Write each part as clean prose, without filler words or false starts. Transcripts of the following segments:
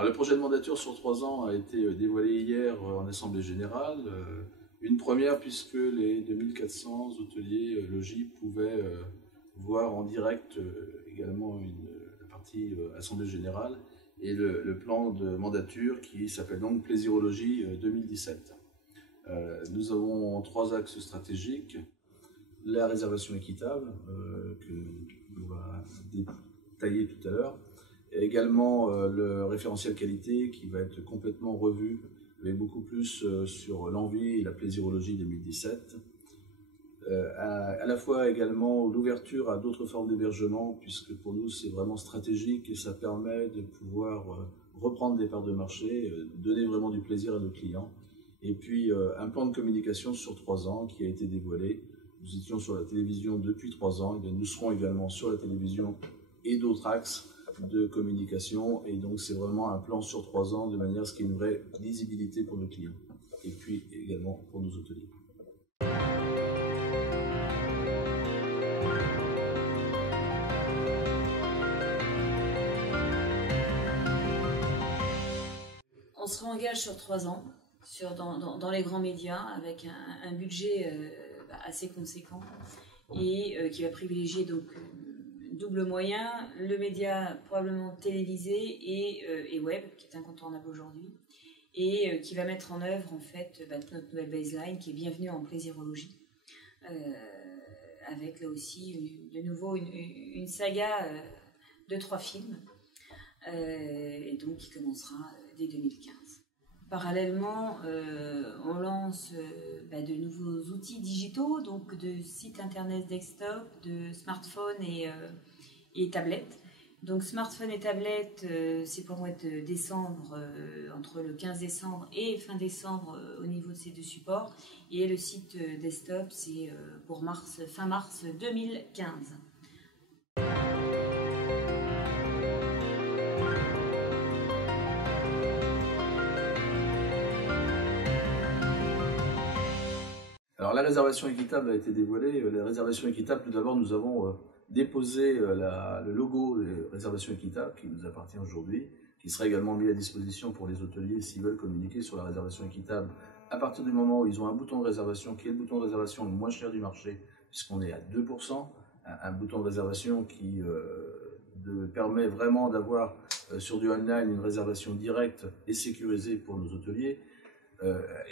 Alors, le projet de mandature sur 3 ans a été dévoilé hier en Assemblée Générale. Une première puisque les 2400 hôteliers logis pouvaient voir en direct également la partie Assemblée Générale et le plan de mandature qui s'appelle donc Plaisirologie 2017. Nous avons 3 axes stratégiques. La réservation équitable, que l'on va détailler tout à l'heure, et également le référentiel qualité qui va être complètement revu, mais beaucoup plus sur l'envie et la plaisirologie 2017. À la fois également l'ouverture à d'autres formes d'hébergement, puisque pour nous c'est vraiment stratégique et ça permet de pouvoir reprendre des parts de marché, donner vraiment du plaisir à nos clients. Et puis un plan de communication sur 3 ans qui a été dévoilé. Nous étions sur la télévision depuis 3 ans, et nous serons également sur la télévision et d'autres axes de communication. Et donc c'est vraiment un plan sur 3 ans de manière à ce qu'il y ait une vraie lisibilité pour nos clients et puis également pour nos hôteliers. On se réengage sur 3 ans dans les grands médias avec un budget assez conséquent et qui va privilégier donc double moyen, le média probablement télévisé et web qui est incontournable aujourd'hui et qui va mettre en œuvre en fait notre nouvelle baseline qui est bienvenue en plaisirologie avec là aussi de nouveau une saga de 3 films et donc qui commencera dès 2015. Parallèlement, on lance de nouveaux outils digitaux, donc de sites internet desktop, de smartphones et tablettes. Donc smartphone et tablettes, c'est pour le mois de décembre, entre le 15 décembre et fin décembre au niveau de ces 2 supports. Et le site desktop, c'est pour fin mars 2015. Alors la réservation équitable a été dévoilée. La réservation équitable, tout d'abord, nous avons déposé le logo de réservation équitable qui nous appartient aujourd'hui, qui sera également mis à disposition pour les hôteliers s'ils veulent communiquer sur la réservation équitable à partir du moment où ils ont un bouton de réservation qui est le bouton de réservation le moins cher du marché, puisqu'on est à 2%, un bouton de réservation qui permet vraiment d'avoir sur du online une réservation directe et sécurisée pour nos hôteliers.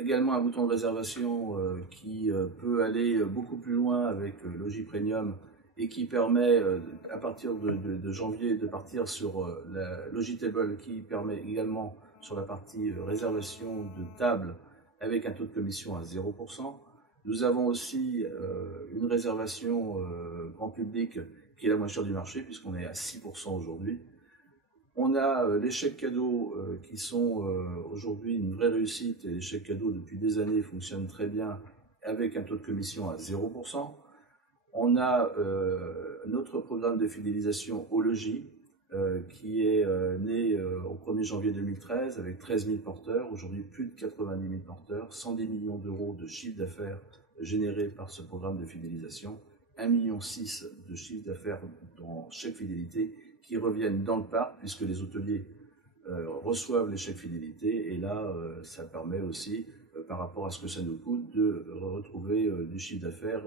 Également un bouton de réservation qui peut aller beaucoup plus loin avec Logis Premium et qui permet à partir de janvier de partir sur la Logitable qui permet également sur la partie réservation de table avec un taux de commission à 0%. Nous avons aussi une réservation grand public qui est la moins chère du marché puisqu'on est à 6% aujourd'hui. On a les chèques cadeaux qui sont aujourd'hui une vraie réussite et les chèques cadeaux depuis des années fonctionnent très bien avec un taux de commission à 0%. On a notre programme de fidélisation au logis qui est né au 1er janvier 2013 avec 13 000 porteurs, aujourd'hui plus de 90 000 porteurs, 110 millions d'euros de chiffre d'affaires générés par ce programme de fidélisation, 1,6 million de chiffre d'affaires dans chèque fidélité qui reviennent dans le parc puisque les hôteliers reçoivent les chèques fidélité et là ça permet aussi par rapport à ce que ça nous coûte de retrouver du chiffre d'affaires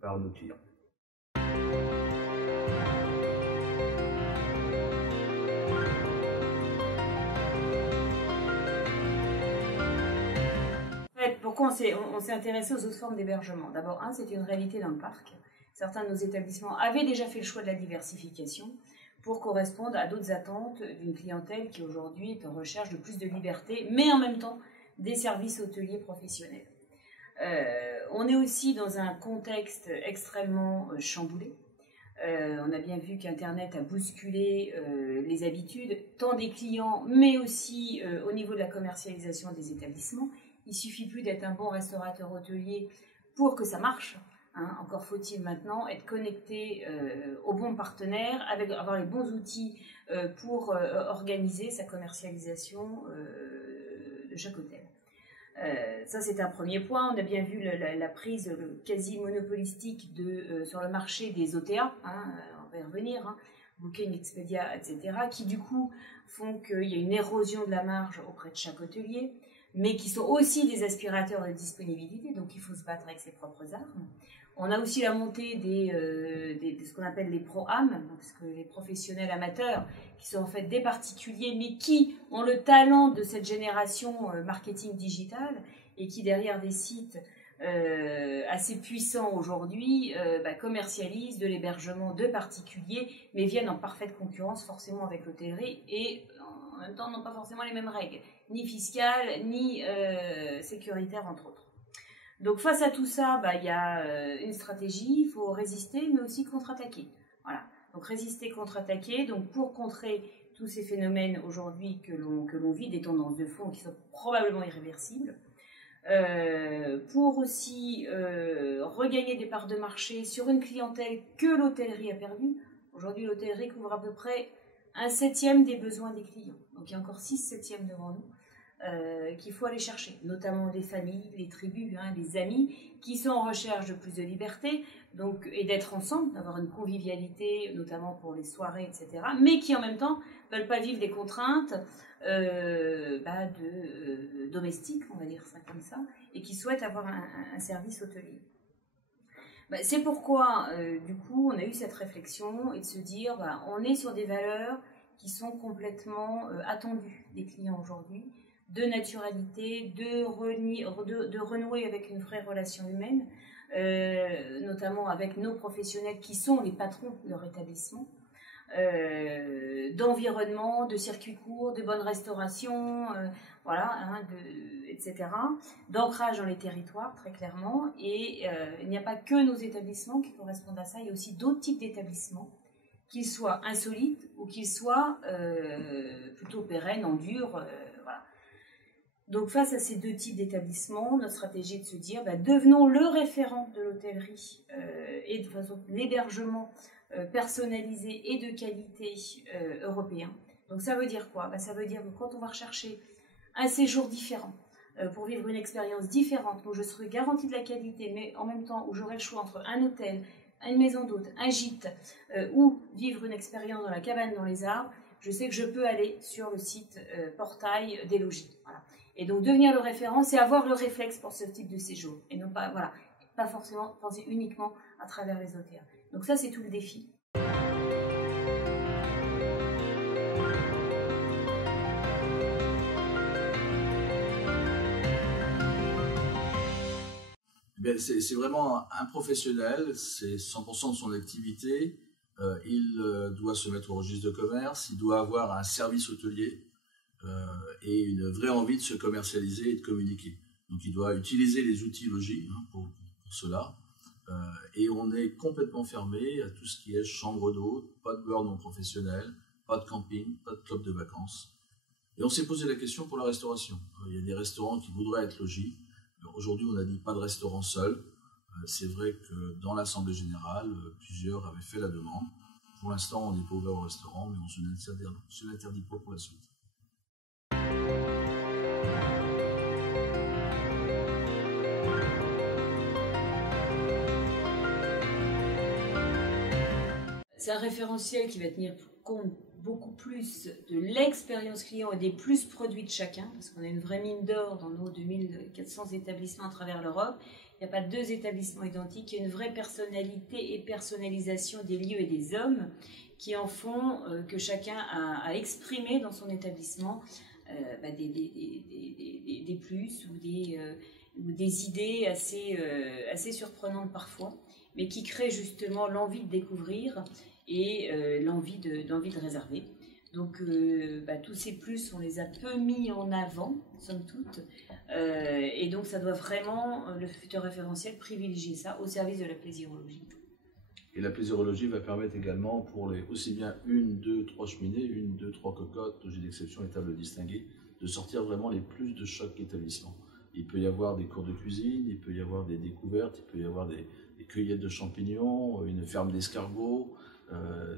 par nos clients. Pourquoi on s'est intéressé aux autres formes d'hébergement? D'abord, c'est une réalité dans le parc. Certains de nos établissements avaient déjà fait le choix de la diversification pour correspondre à d'autres attentes d'une clientèle qui aujourd'hui est en recherche de plus de liberté, mais en même temps des services hôteliers professionnels. On est aussi dans un contexte extrêmement chamboulé. On a bien vu qu'Internet a bousculé les habitudes, tant des clients, mais aussi au niveau de la commercialisation des établissements. Il ne suffit plus d'être un bon restaurateur hôtelier pour que ça marche. Encore faut-il maintenant être connecté aux bons partenaires, avoir les bons outils pour organiser sa commercialisation de chaque hôtel. Ça, c'est un premier point. On a bien vu la prise quasi monopolistique sur le marché des OTA, on va y revenir, Booking, Expedia, etc., qui du coup font qu'il y a une érosion de la marge auprès de chaque hôtelier, mais qui sont aussi des aspirateurs de disponibilité, donc il faut se battre avec ses propres armes. On a aussi la montée de ce qu'on appelle les pro-am, parce que les professionnels amateurs, qui sont en fait des particuliers, mais qui ont le talent de cette génération marketing digital, et qui derrière des sites assez puissants aujourd'hui commercialisent de l'hébergement de particuliers, mais viennent en parfaite concurrence forcément avec l'hôtellerie, et en même temps n'ont pas forcément les mêmes règles, ni fiscales, ni sécuritaires entre autres. Donc face à tout ça, il y a une stratégie, il faut résister, mais aussi contre-attaquer. Voilà. Donc résister, contre-attaquer. Donc pour contrer tous ces phénomènes aujourd'hui que l'on vit, des tendances de fond qui sont probablement irréversibles, pour aussi regagner des parts de marché sur une clientèle que l'hôtellerie a perdue. Aujourd'hui, l'hôtellerie couvre à peu près 1/7 des besoins des clients. Donc il y a encore 6/7 devant nous. Qu'il faut aller chercher, notamment les familles, les tribus, les amis, qui sont en recherche de plus de liberté, donc, et d'être ensemble, d'avoir une convivialité, notamment pour les soirées, etc., mais qui en même temps ne veulent pas vivre des contraintes domestiques, on va dire ça comme ça, et qui souhaitent avoir un service hôtelier. C'est pourquoi, du coup, on a eu cette réflexion et de se dire, on est sur des valeurs qui sont complètement attendues des clients aujourd'hui, de naturalité, de renouer avec une vraie relation humaine, notamment avec nos professionnels qui sont les patrons de leur établissement, d'environnement, de circuits courts, de bonne restauration, etc., d'ancrage dans les territoires, très clairement. Et il n'y a pas que nos établissements qui correspondent à ça, il y a aussi d'autres types d'établissements, qu'ils soient insolites ou qu'ils soient plutôt pérennes, en dur, voilà. Donc face à ces deux types d'établissements, notre stratégie est de se dire, devenons le référent de l'hôtellerie et de façon l'hébergement personnalisé et de qualité européen. Donc ça veut dire quoi? Ça veut dire que quand on va rechercher un séjour différent, pour vivre une expérience différente, où je serai garantie de la qualité, mais en même temps où j'aurai le choix entre un hôtel, une maison d'hôte, un gîte, ou vivre une expérience dans la cabane dans les arbres, je sais que je peux aller sur le site portail des logis. Voilà. Et donc devenir le référent, c'est avoir le réflexe pour ce type de séjour, et non pas, pas forcément penser uniquement à travers les hôtels. Donc ça, c'est tout le défi. C'est vraiment un professionnel, c'est 100% de son activité. Il doit se mettre au registre de commerce, il doit avoir un service hôtelier et une vraie envie de se commercialiser et de communiquer. Donc il doit utiliser les outils logis pour cela. Et on est complètement fermé à tout ce qui est chambre d'hôte, pas de beurre non professionnel, pas de camping, pas de club de vacances. Et on s'est posé la question pour la restauration. Il y a des restaurants qui voudraient être logis. Aujourd'hui, on a dit pas de restaurant seul. C'est vrai que dans l'Assemblée générale, plusieurs avaient fait la demande. Pour l'instant, on n'est pas ouvert au restaurant, mais on se l'interdit pas pour la suite. C'est un référentiel qui va tenir compte beaucoup plus de l'expérience client et des plus produits de chacun, parce qu'on a une vraie mine d'or dans nos 2400 établissements à travers l'Europe. Il n'y a pas deux établissements identiques, il y a une vraie personnalité et personnalisation des lieux et des hommes qui en font que chacun a exprimé dans son établissement des plus ou des idées assez surprenantes parfois, mais qui créent justement l'envie de découvrir et l'envie de réserver. Donc tous ces plus, on les a peu mis en avant, somme toute, et donc ça doit vraiment, le futur référentiel, privilégier ça au service de la plaisirologie. Et la plaisirologie va permettre également pour aussi bien 1, 2, 3 cheminées, 1, 2, 3 cocottes, logis d'exception et tables distinguées, de sortir vraiment les plus de chaque établissement. Il peut y avoir des cours de cuisine, il peut y avoir des découvertes, il peut y avoir des cueillettes de champignons, une ferme d'escargots,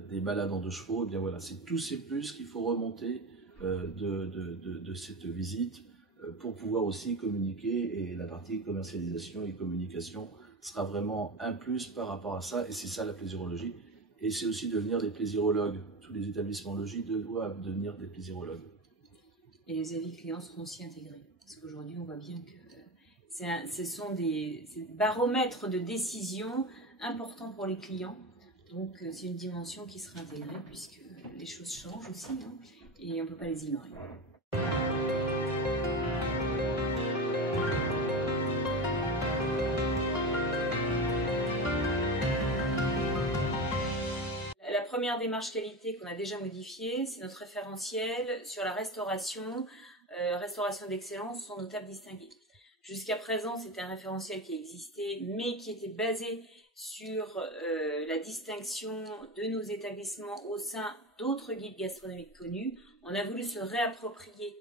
des balades en 2 chevaux. Et bien voilà, c'est tous ces plus qu'il faut remonter de cette visite pour pouvoir aussi communiquer, et la partie commercialisation et communication sera vraiment un plus par rapport à ça, et c'est ça la plaisirologie. et c'est aussi devenir des plaisirologues. Tous les établissements logis doivent devenir des plaisirologues. Et les avis clients seront aussi intégrés. Parce qu'aujourd'hui, on voit bien que ce sont des baromètres de décision importants pour les clients. Donc, c'est une dimension qui sera intégrée puisque les choses changent aussi, hein, et on ne peut pas les ignorer. La première démarche qualité qu'on a déjà modifiée, c'est notre référentiel sur la restauration d'excellence sur nos tables distinguées. Jusqu'à présent, c'était un référentiel qui existait, mais qui était basé sur la distinction de nos établissements au sein d'autres guides gastronomiques connus. On a voulu se réapproprier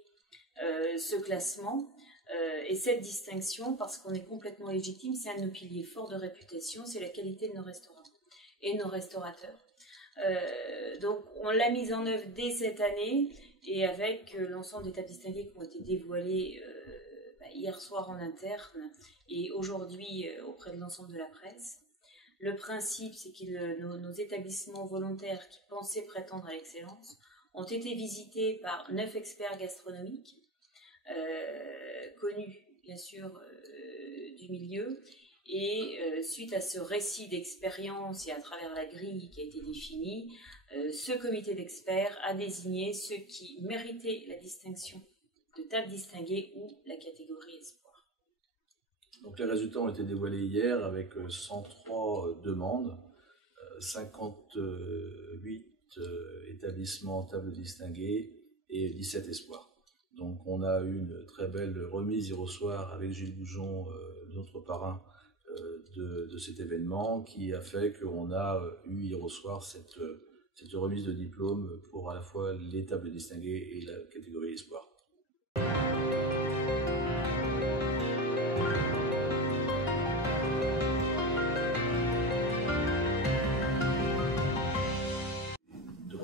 ce classement et cette distinction, parce qu'on est complètement légitime, c'est un de nos piliers forts de réputation, c'est la qualité de nos restaurants et de nos restaurateurs. Donc on l'a mise en œuvre dès cette année, et avec l'ensemble des tables distinguées qui ont été dévoilées hier soir en interne et aujourd'hui auprès de l'ensemble de la presse. Le principe, c'est que nos établissements volontaires qui pensaient prétendre à l'excellence ont été visités par 9 experts gastronomiques, connus bien sûr du milieu, et suite à ce récit d'expérience et à travers la grille qui a été définie, ce comité d'experts a désigné ceux qui méritaient la distinction de table distinguée ou la catégorie espoir. Donc les résultats ont été dévoilés hier avec 103 demandes, 58 établissements table distinguée et 17 espoirs. Donc on a eu une très belle remise hier au soir avec Gilles Goujon, notre parrain de cet événement, qui a fait qu'on a eu hier au soir cette remise de diplôme pour à la fois les tables distinguées et la catégorie espoir.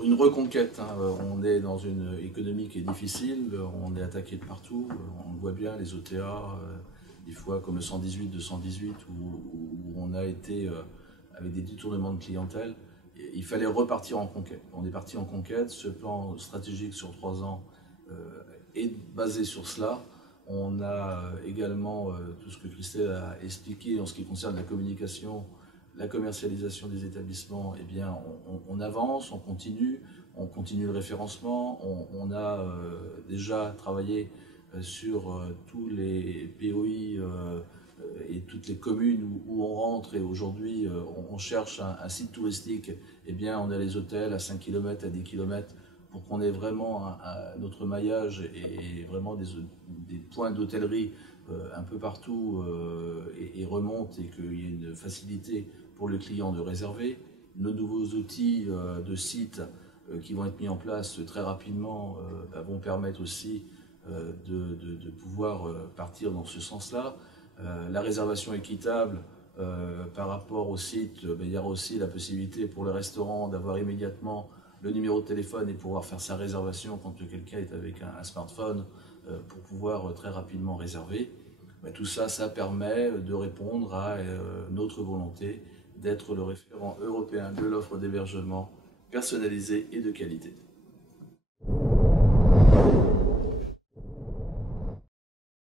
Une reconquête, hein. On est dans une économie qui est difficile, on est attaqué de partout, on le voit bien, les OTA, des fois comme le 118 de 118 où on a été avec des détournements de clientèle. Il fallait repartir en conquête. On est parti en conquête, ce plan stratégique sur 3 ans est basé sur cela. On a également tout ce que Christelle a expliqué en ce qui concerne la communication, la commercialisation des établissements. Eh bien, on avance, on continue le référencement. On a déjà travaillé sur tous les POI et toutes les communes où on rentre, et aujourd'hui on cherche un site touristique. Eh bien, on a les hôtels à 5 km, à 10 km, pour qu'on ait vraiment notre maillage et vraiment des points d'hôtellerie un peu partout et remonte, et qu'il y ait une facilité pour le client de réserver. Nos nouveaux outils de site qui vont être mis en place très rapidement vont permettre aussi de pouvoir partir dans ce sens-là. La réservation équitable par rapport au site, il y aura aussi la possibilité pour le restaurant d'avoir immédiatement le numéro de téléphone et pouvoir faire sa réservation quand quelqu'un est avec un smartphone pour pouvoir très rapidement réserver. Tout ça, ça permet de répondre à notre volonté d'être le référent européen de l'offre d'hébergement personnalisée et de qualité.